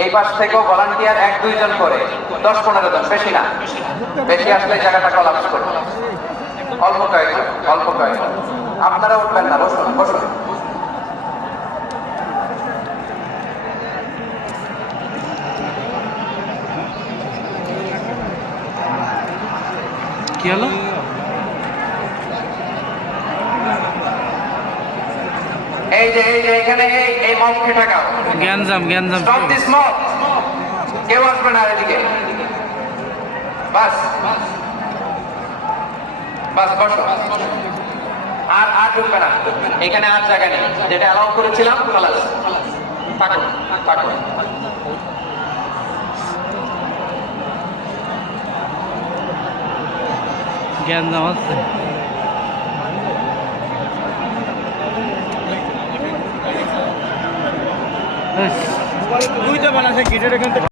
এই পাশ থেকেও ভলান্টিয়ার 1-2 জন করে 10-15 জন, বেশি না। বেশি আসলে জায়গাটা কলাপস করবে। অল্প কয়েকজন, অল্প কয়েকজন। আপনারা উঠবেন না, বসুন বসুন। কি হলো? এই যে এখানে এই মবকে ঠেকাও। গ্যাঞ্জাম স্টপ দিস মব। কেউ আসবে না এদিকে। বাস বাস, বসো। আর ঢুকবে না এখানে, আর জায়গা নেই। যেটা অ্যালাউ করেছিলাম খালাস। থাকুন থাকুন। গ্যাঞ্জাম আছে। দুইটা বানাছে গেটের এখান থেকে।